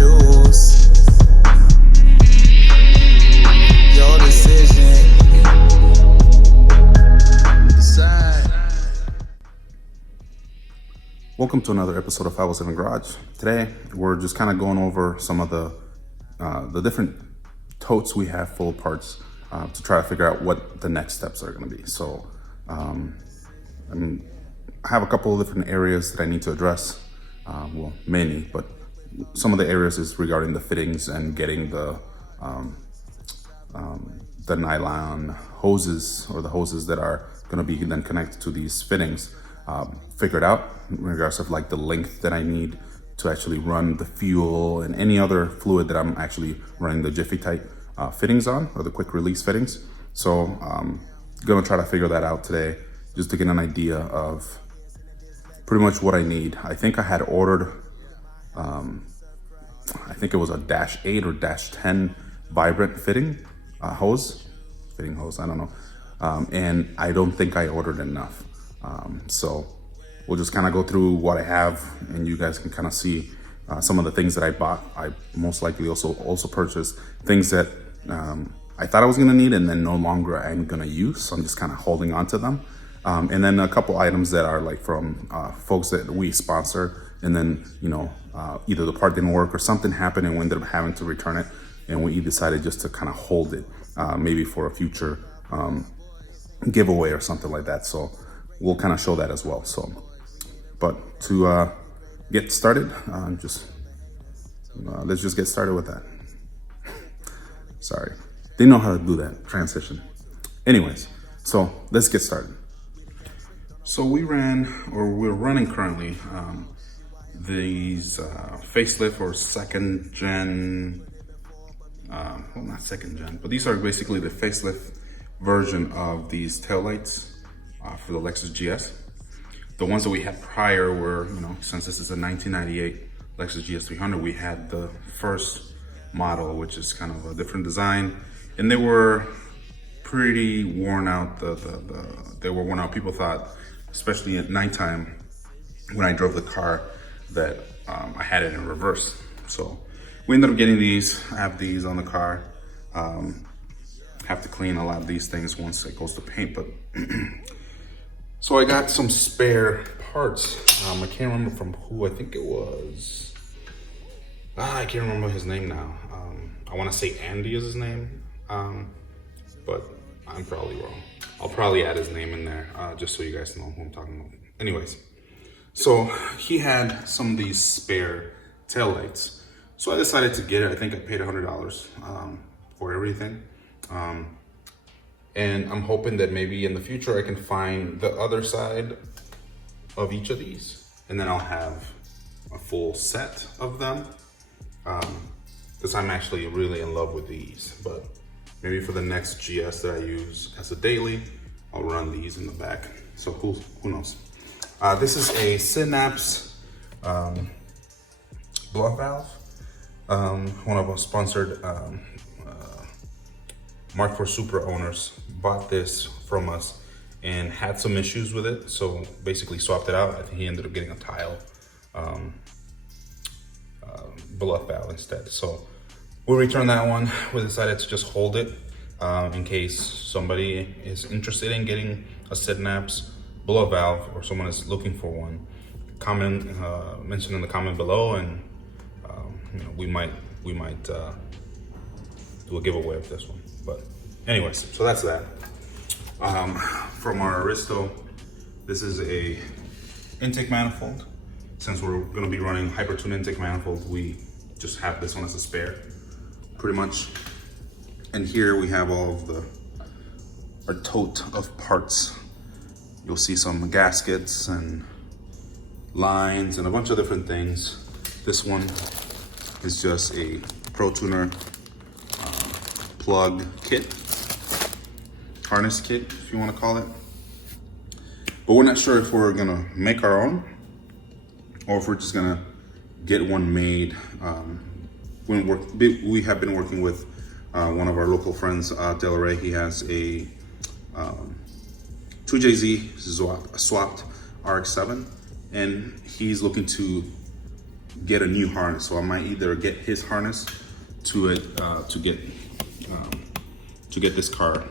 choose your decision. Decide. Welcome to another episode of 507 Garage. Today, we're just kind of going over some of the different totes we have full of parts to try to figure out what the next steps are going to be. So, I have a couple of different areas that I need to address. Well, many, but some of the areas is regarding the fittings and getting the nylon hoses, or the hoses that are going to be then connected to these fittings, figured out in regards of like the length that I need to actually run the fuel and any other fluid that I'm actually running the Jiffy type fittings on, or the quick release fittings. So gonna try to figure that out today, just to get an idea of pretty much what I need. I think I had ordered, I think it was a -8 or -10 vibrant fitting hose, I don't know. And I don't think I ordered enough. So we'll just kind of go through what I have, and you guys can kind of see some of the things that I bought. I most likely also purchased things that I thought I was gonna need and then no longer I'm gonna use. So I'm just kind of holding on to them. And then a couple items that are like from folks that we sponsor, and then, either the part didn't work or something happened and we ended up having to return it, and we decided just to kind of hold it, maybe for a future giveaway or something like that. So we'll kind of show that as well. So, but to get started, let's just get started with that. Sorry, didn't know how to do that transition. Anyways, so let's get started. So we're running currently these facelift or second gen, well, not second gen, but these are basically the facelift version of these taillights for the Lexus GS. The ones that we had prior were, since this is a 1998 Lexus GS 300, we had the first model, which is kind of a different design, and they were pretty worn out. They were worn out. People thought, especially at nighttime when I drove the car, that I had it in reverse. So we ended up getting these. I have these on the car. Have to clean a lot of these things once it goes to paint, but so I got some spare parts. I can't remember from who. I think it was, I can't remember his name now. I want to say Andy is his name, but I'm probably wrong. I'll probably add his name in there, just so you guys know who I'm talking about. Anyways, so he had some of these spare taillights. So I decided to get it. I think I paid $100 for everything. And I'm hoping that maybe in the future I can find the other side of each of these, and then I'll have a full set of them. Because I'm actually really in love with these, but maybe for the next GS that I use as a daily, I'll run these in the back. So who knows? This is a Synapse blow valve. One of our sponsored Mark IV Supra owners bought this from us and had some issues with it, so basically swapped it out. I think he ended up getting a tile blow valve instead. So we'll return that one. We decided to just hold it in case somebody is interested in getting a Synapse blow valve, or someone is looking for one. Comment, mention in the comment below, and we might do a giveaway of this one. But anyways, so that's that. From our Aristo, this is a intake manifold. Since we're going to be running Hypertune intake manifold, we just have this one as a spare, pretty much. And here we have all of our tote of parts. You'll see some gaskets and lines and a bunch of different things. This one is just a Pro Tuner plug kit, harness kit, if you want to call it. But we're not sure if we're gonna make our own or if we're just gonna get one made. We have been working with one of our local friends, Del Rey. He has a 2JZ swapped RX-7, and he's looking to get a new harness. So I might either get his harness to it to get this car,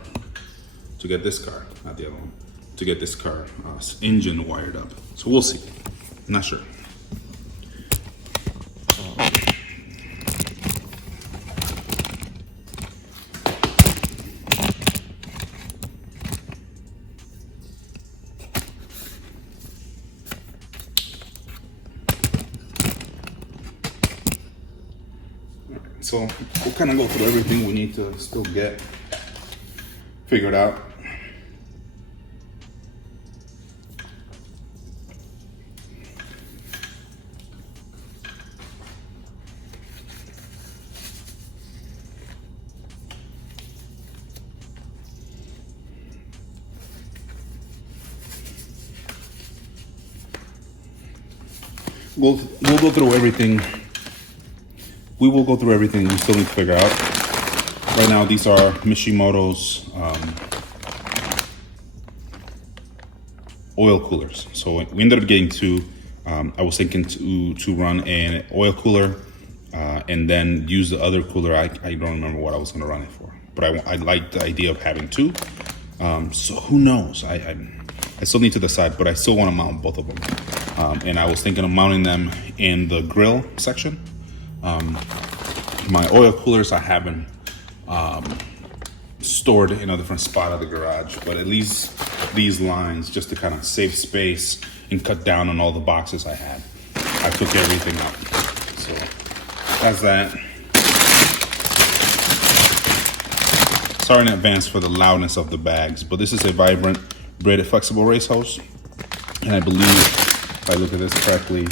not the other one, to get this car engine wired up. So we'll see. I'm not sure. So we'll kind of go through everything we need to still get figured out. We'll go through everything. We will go through everything we still need to figure out. Right now, these are Mishimoto's oil coolers. So we ended up getting two. I was thinking to run an oil cooler and then use the other cooler. I don't remember what I was going to run it for, but I like the idea of having two. So who knows? I still need to decide, but I still want to mount both of them. And I was thinking of mounting them in the grill section. My oil coolers I haven't stored in a different spot of the garage, but at least these lines, just to kind of save space and cut down on all the boxes I had, I took everything out. So that's that. Sorry in advance for the loudness of the bags, but this is a Vibrant braided flexible race hose, and I believe if I look at this correctly,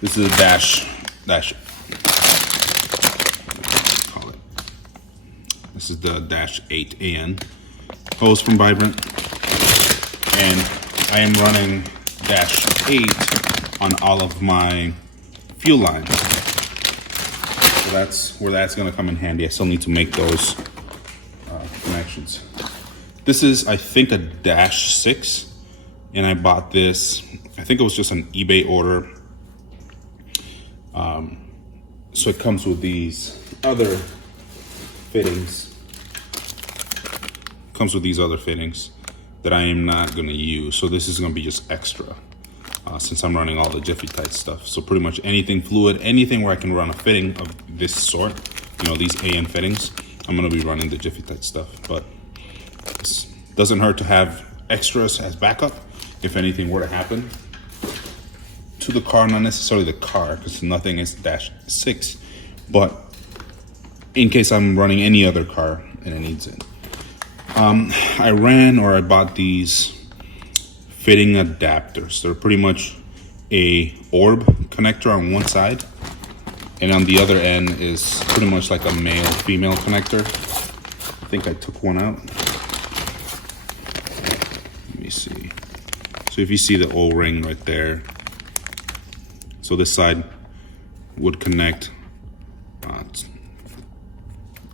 this is a dash. This is the Dash 8 AN hose from Vibrant, and I am running Dash 8 on all of my fuel lines. So that's where that's going to come in handy. I still need to make those connections. This is, I think, a Dash 6, and I bought this, I think it was just an eBay order. So it comes with these other fittings. That I am not going to use. So this is going to be just extra since I'm running all the Jiffy Tight stuff. So pretty much anything fluid, anything where I can run a fitting of this sort, you know, these AN fittings, I'm going to be running the Jiffy Tight stuff. But it doesn't hurt to have extras as backup if anything were to happen to the car, not necessarily the car, because nothing is Dash 6, but in case I'm running any other car and it needs it. I bought these fitting adapters. They're pretty much a orb connector on one side, and on the other end is pretty much like a male-female connector. I think I took one out. Let me see. So if you see the O-ring right there, so this side would connect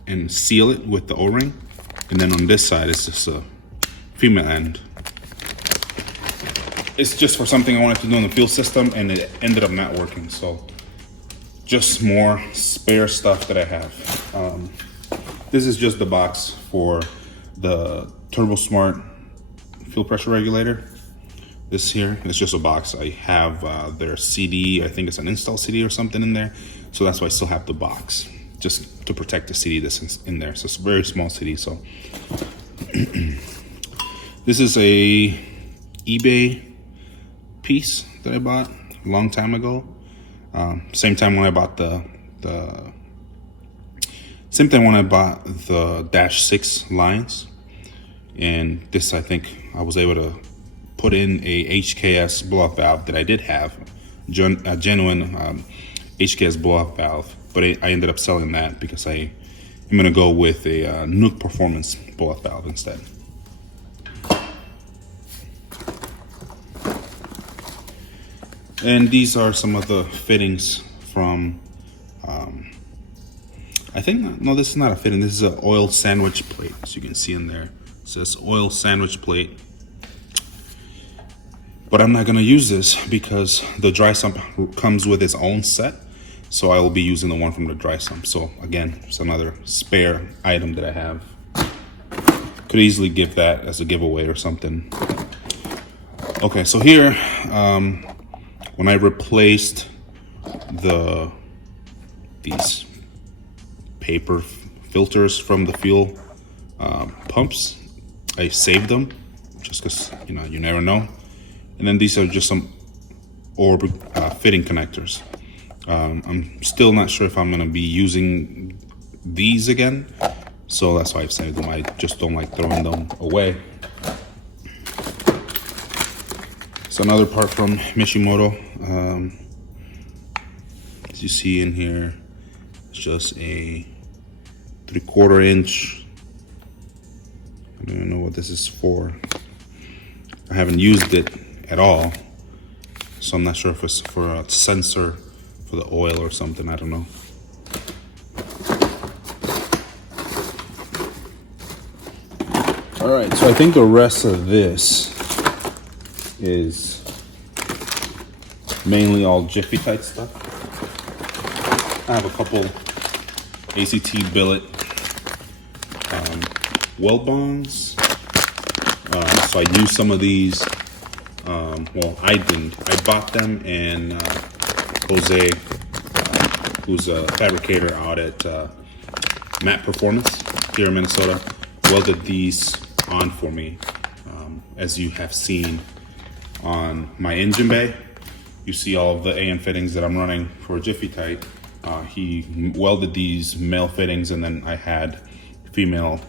and seal it with the O-ring. And then on this side, it's just a female end. It's just for something I wanted to do in the fuel system, and it ended up not working. So just more spare stuff that I have. This is just the box for the Turbo Smart fuel pressure regulator. This here, it's just a box. I have their CD, I think it's an install CD or something in there. So that's why I still have the box, just to protect the CD that's in there. So it's a very small CD. So this is a eBay piece that I bought a long time ago. Same time when I bought the Dash 6 lines. And this, I think I was able to put in a HKS blow-off valve that I did have, a genuine HKS blow-off valve, but I ended up selling that because I am going to go with a Nook Performance blow-off valve instead. And these are some of the fittings from, I think, no, this is not a fitting, this is an oil sandwich plate, as you can see in there. It says oil sandwich plate. But I'm not gonna use this because the dry sump comes with its own set. So I will be using the one from the dry sump. So again, it's another spare item that I have. Could easily give that as a giveaway or something. Okay, so here, when I replaced these paper filters from the fuel pumps, I saved them just because you never know. And then these are just some orb fitting connectors. I'm still not sure if I'm going to be using these again, so that's why I've saved them. I just don't like throwing them away. So another part from Mishimoto. As you see in here, it's just a 3/4 inch. I don't even know what this is for. I haven't used it at all, so I'm not sure if it's for a sensor for the oil or something. I don't know. All right, so I think the rest of this is mainly all Jiffy type stuff. I have a couple ACT billet weld bonds. So I used some of these. Well, I didn't. I bought them, and Jose, who's a fabricator out at Matt Performance here in Minnesota, welded these on for me. As you have seen on my engine bay, you see all of the AN fittings that I'm running for Jiffy Tight. He welded these male fittings, and then I had female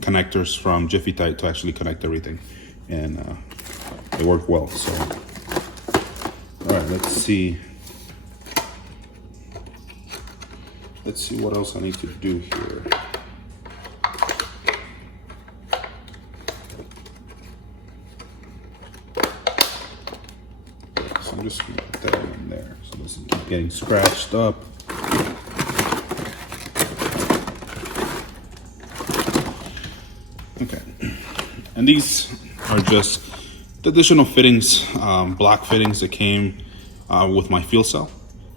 connectors from Jiffy Tight to actually connect everything, and it worked well. So, all right, let's see what else I need to do here. So I'm just gonna put that in there so it doesn't keep getting scratched up. Okay, and these are just the additional fittings, block fittings that came with my fuel cell,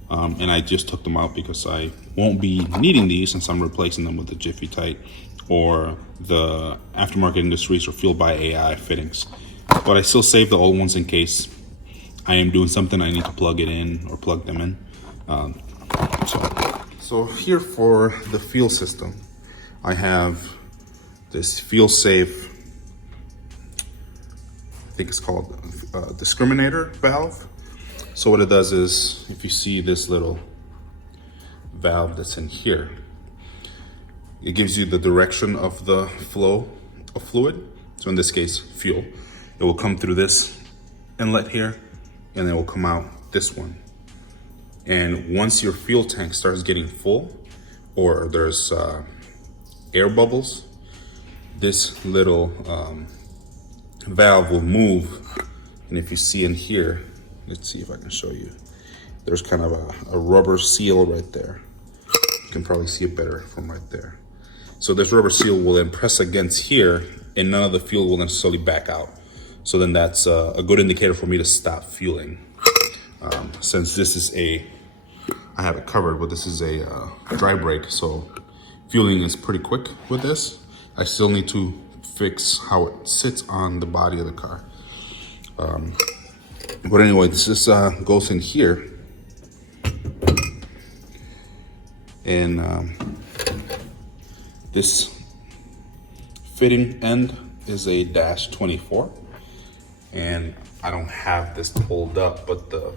and I just took them out because I won't be needing these since I'm replacing them with the Jiffy Tight or the Aftermarket Industries or Fuel by AI fittings. But I still save the old ones in case I am doing something I need to plug it in or plug them in. So here for the fuel system, I have this fuel safe, I think it's called discriminator valve. So what it does is, if you see this little valve that's in here, it gives you the direction of the flow of fluid. So in this case, fuel. It will come through this inlet here, and it will come out this one. And once your fuel tank starts getting full, or there's air bubbles, this little valve will move. And if you see in here, let's see if I can show you. There's kind of a rubber seal right there. You can probably see it better from right there. So this rubber seal will then press against here, and none of the fuel will necessarily back out. So then that's a good indicator for me to stop fueling. Since this is I have it covered, but this is a dry brake, so fueling is pretty quick with this. I still need to fix how it sits on the body of the car. But anyway, this just goes in here. And this fitting end is a -24. And I don't have this pulled up, but the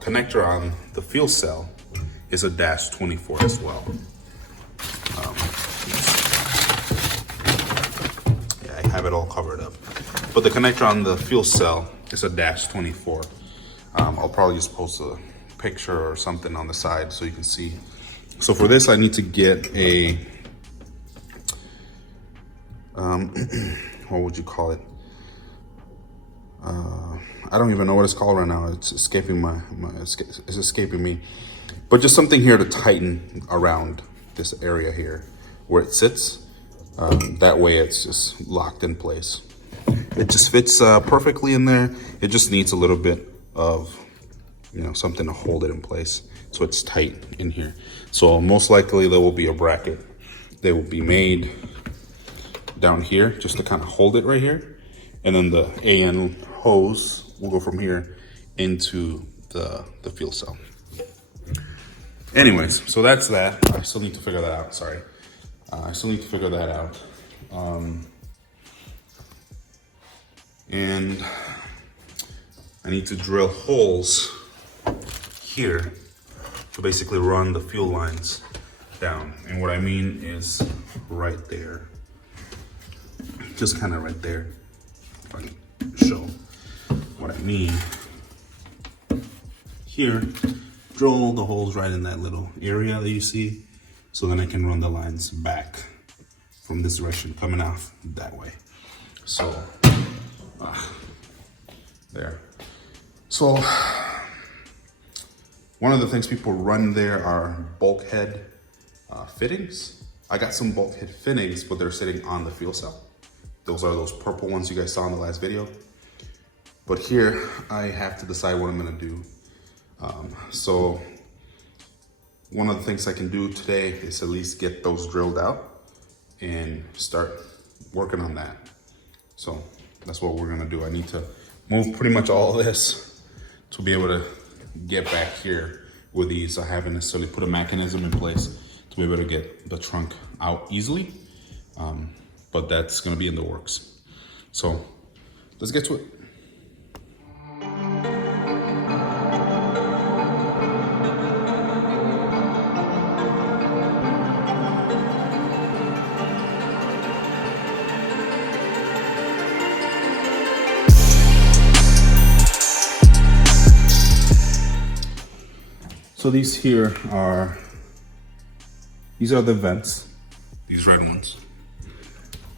connector on the fuel cell is a -24 as well. Yeah, I have it all covered up. But the connector on the fuel cell is a -24. I'll probably just post a picture or something on the side so you can see. So for this, I need to get a, what would you call it? I don't even know what it's called right now. It's escaping it's escaping me. But just something here to tighten around this area here where it sits. That way it's just locked in place. It just fits perfectly in there. It just needs a little bit of, something to hold it in place so it's tight in here. So most likely there will be a bracket. They will be made down here just to kind of hold it right here. And then the AN hose will go from here into the fuel cell. Anyways, so that's that. I still need to figure that out, sorry. I still need to figure that out. And I need to drill holes here to basically run the fuel lines down. And what I mean is right there. Just kind of right there. If I can show what I mean. Here, drill the holes right in that little area that you see. So then I can run the lines back from this direction, coming off that way. So, there. So, one of the things people run there are bulkhead fittings. I got some bulkhead fittings, but they're sitting on the fuel cell. Those are those purple ones you guys saw in the last video. But here, I have to decide what I'm gonna do. So, one of the things I can do today is at least get those drilled out and start working on that. So that's what we're gonna do. I need to move pretty much all of this to be able to get back here with these. I haven't necessarily put a mechanism in place to be able to get the trunk out easily, but that's gonna be in the works. So let's get to it. So these are the vents, these red ones.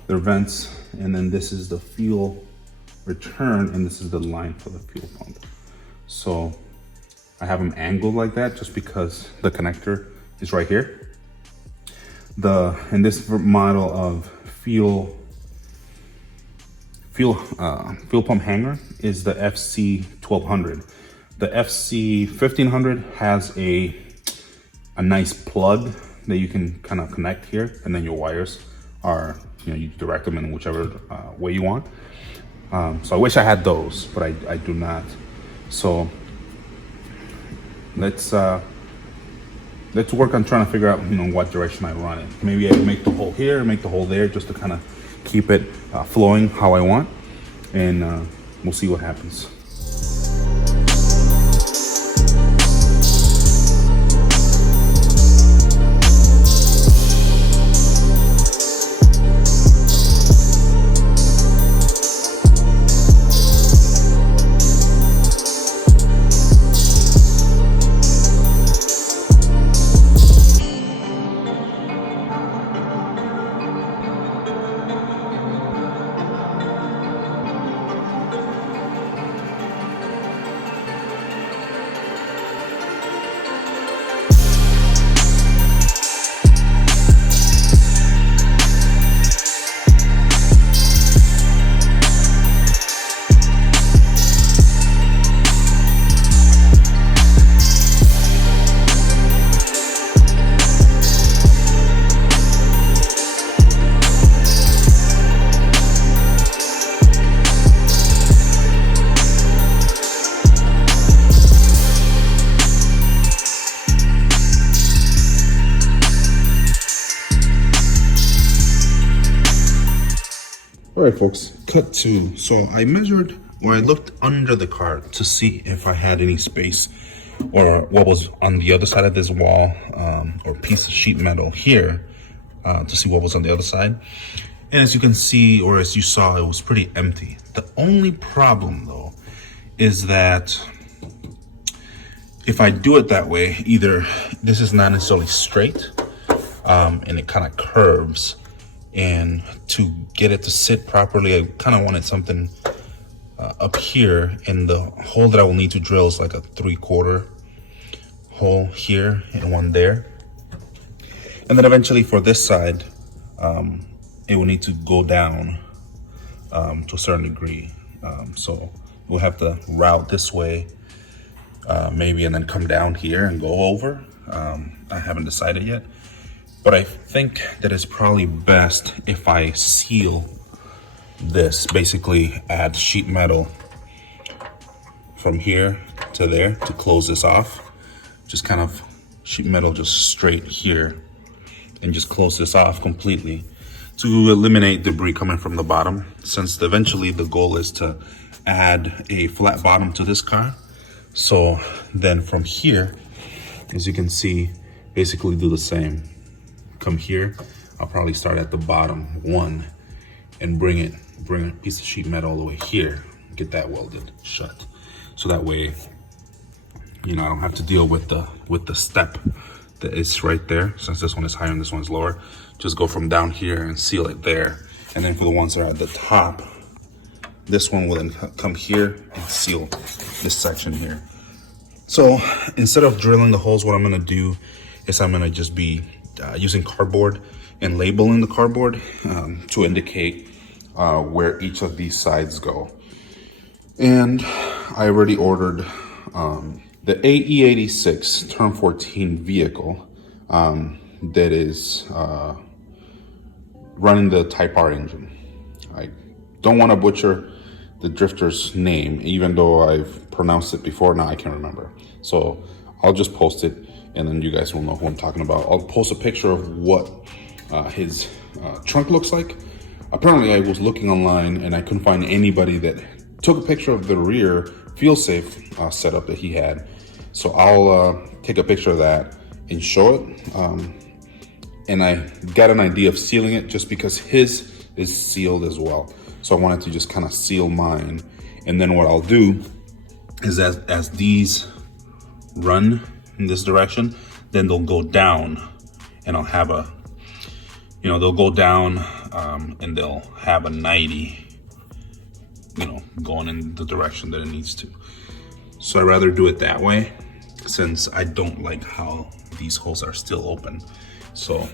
They're vents, and then this is the fuel return, and this is the line for the fuel pump. So I have them angled like that just because the connector is right here. In this model of fuel pump hanger is the FC 1200. The FC 1500 has a nice plug that you can kind of connect here, and then your wires are, you direct them in whichever way you want. So I wish I had those, but I do not. So let's work on trying to figure out, what direction I run it. Maybe I make the hole here, make the hole there, just to kind of keep it flowing how I want, and we'll see what happens. All right, folks, cut two. So I measured, or I looked under the car to see if I had any space or what was on the other side of this wall, or piece of sheet metal here, to see what was on the other side. And as you can see, or as you saw, it was pretty empty. The only problem though is that if I do it that way, either this is not necessarily straight, and it kind of curves, and to get it to sit properly, I kind of wanted something up here, and the hole that I will need to drill is like a 3/4 hole here and one there. And then eventually for this side, it will need to go down to a certain degree. So we'll have to route this way, maybe, and then come down here and go over. I haven't decided yet, but I think that it's probably best if I seal this, basically add sheet metal from here to there to close this off. Just kind of sheet metal just straight here and just close this off completely to eliminate debris coming from the bottom, since eventually the goal is to add a flat bottom to this car. So then from here, as you can see, basically do the same. Come here, I'll probably start at the bottom one and bring a piece of sheet metal all the way here, get that welded shut. So that way, you know, I don't have to deal with the step that is right there. Since this one is higher and this one's lower, just go from down here and seal it there. And then for the ones that are at the top, this one will then come here and seal this section here. So instead of drilling the holes, what I'm gonna do is I'm gonna just be using cardboard and labeling the cardboard to indicate where each of these sides go. And I already ordered the AE86 Turn 14 vehicle that is running the Type R engine. I don't want to butcher the drifter's name, even though I've pronounced it before. Now I can't remember. So I'll just post it, and then you guys will know who I'm talking about. I'll post a picture of what his trunk looks like. Apparently, I was looking online and I couldn't find anybody that took a picture of the rear feel-safe setup that he had. So I'll take a picture of that and show it. And I got an idea of sealing it just because his is sealed as well. So I wanted to just kind of seal mine. And then what I'll do is as these run in this direction, then they'll go down, and I'll have a, you know, they'll go down and they'll have a 90, you know, going in the direction that it needs to. So I'd rather do it that way, since I don't like how these holes are still open. So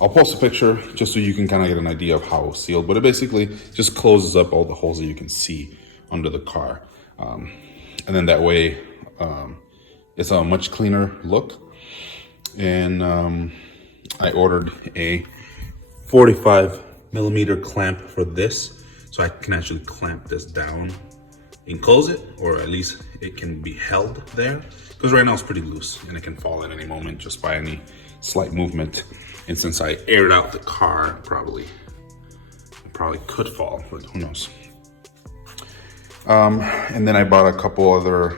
I'll post a picture just so you can kind of get an idea of how it's sealed, but it basically just closes up all the holes that you can see under the car. And then that way it's a much cleaner look. And I ordered a 45mm clamp for this, so I can actually clamp this down and close it, or at least it can be held there, because right now it's pretty loose and it can fall at any moment just by any slight movement. And since I aired out the car, it probably could fall, but who knows. And then I bought a couple other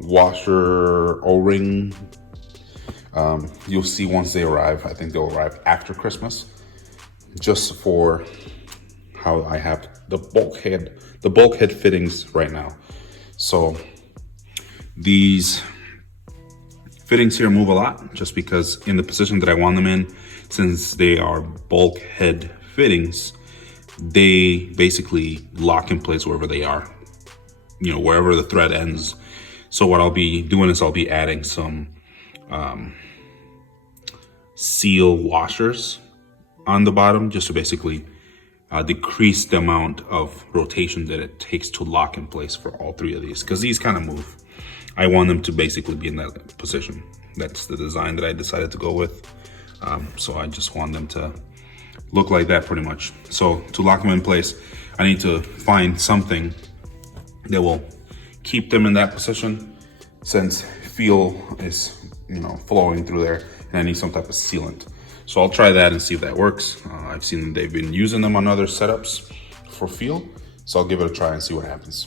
washer O-ring. You'll see once they arrive. I think they'll arrive after Christmas, just for how I have the bulkhead fittings right now. So these fittings here move a lot, just because in the position that I want them in, since they are bulkhead fittings, they basically lock in place wherever they are, you know, wherever the thread ends. So what I'll be doing is I'll be adding some seal washers on the bottom, just to basically decrease the amount of rotation that it takes to lock in place for all three of these, because these kind of move. I want them to basically be in that position. That's the design that I decided to go with. So I just want them to look like that pretty much. So to lock them in place, I need to find something that will keep them in that position, since fuel is, you know, flowing through there, and I need some type of sealant. So I'll try that and see if that works. I've seen they've been using them on other setups for fuel, so I'll give it a try and see what happens.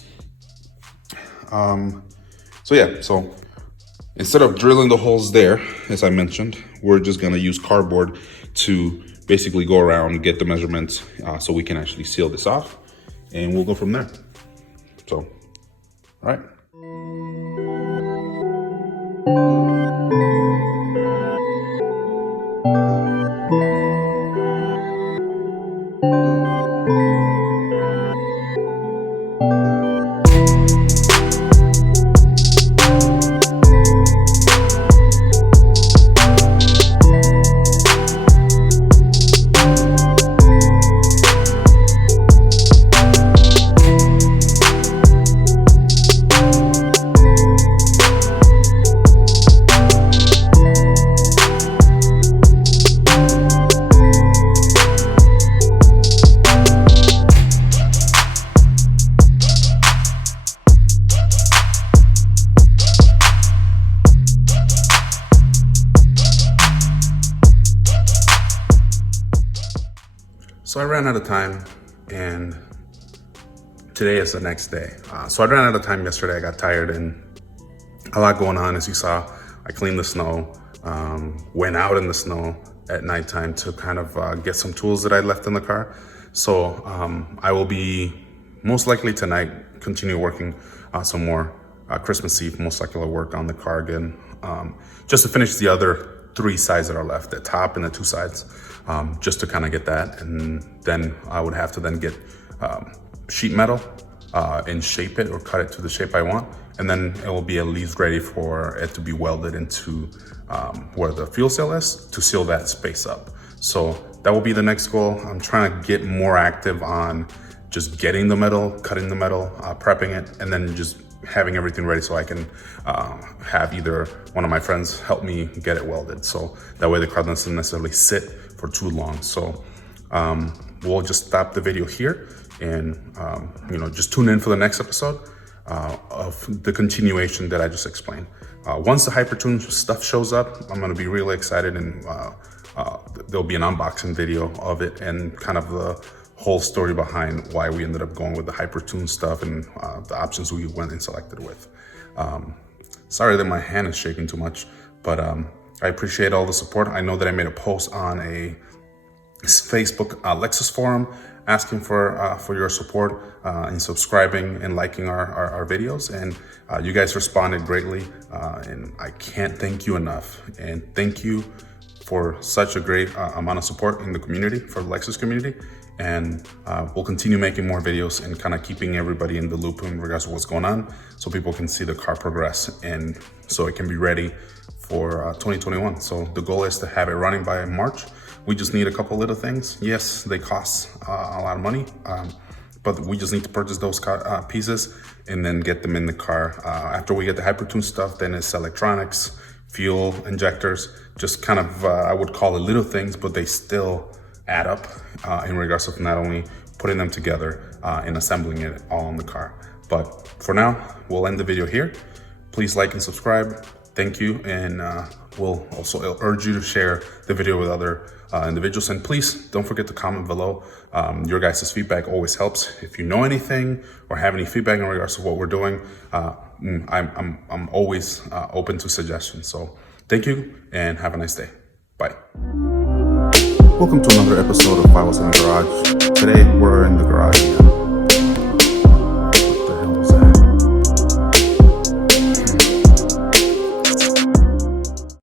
So yeah, so instead of drilling the holes there, as I mentioned, we're just gonna use cardboard to basically go around and get the measurements so we can actually seal this off, and we'll go from there. So, all right. So I ran out of time, and today is the next day. So I ran out of time yesterday. I got tired and a lot going on. As you saw, I cleaned the snow, went out in the snow at nighttime to kind of get some tools that I left in the car. So I will be most likely tonight continue working some more Christmas Eve, most likely I'll work on the car again, just to finish the other 3 sides that are left, the top and the 2 sides, just to kind of get that. And then I would have to then get sheet metal and shape it or cut it to the shape I want. And then it will be at least ready for it to be welded into where the fuel cell is to seal that space up. So that will be the next goal. I'm trying to get more active on just getting the metal, cutting the metal, prepping it, and then just having everything ready so I can have either one of my friends help me get it welded. So that way the car doesn't necessarily sit for too long. So we'll just stop the video here and just tune in for the next episode of the continuation that I just explained. Once the Hypertune stuff shows up, I'm gonna be really excited, and there'll be an unboxing video of it and kind of the whole story behind why we ended up going with the Hypertune stuff and the options we went and selected with. Sorry that my hand is shaking too much, but I appreciate all the support. I know that I made a post on a Facebook Lexus forum asking for your support in subscribing and liking our videos, and you guys responded greatly, and I can't thank you enough. And thank you for such a great amount of support in the community, for the Lexus community. And we'll continue making more videos and kind of keeping everybody in the loop in regards to what's going on, so people can see the car progress and so it can be ready for 2021. So the goal is to have it running by March. We just need a couple little things. Yes, they cost a lot of money, but we just need to purchase those pieces and then get them in the car. After we get the Hypertune stuff, then it's electronics, fuel injectors, just kind of, I would call it little things, but they still add up in regards of not only putting them together and assembling it all in the car. But for now, we'll end the video here. Please like and subscribe. Thank you, and we'll also urge you to share the video with other individuals. And please don't forget to comment below. Your guys' feedback always helps. If you know anything or have any feedback in regards to what we're doing, I'm always open to suggestions. So thank you and have a nice day. Bye. Welcome to another episode of 507 Garage. Today we're in the garage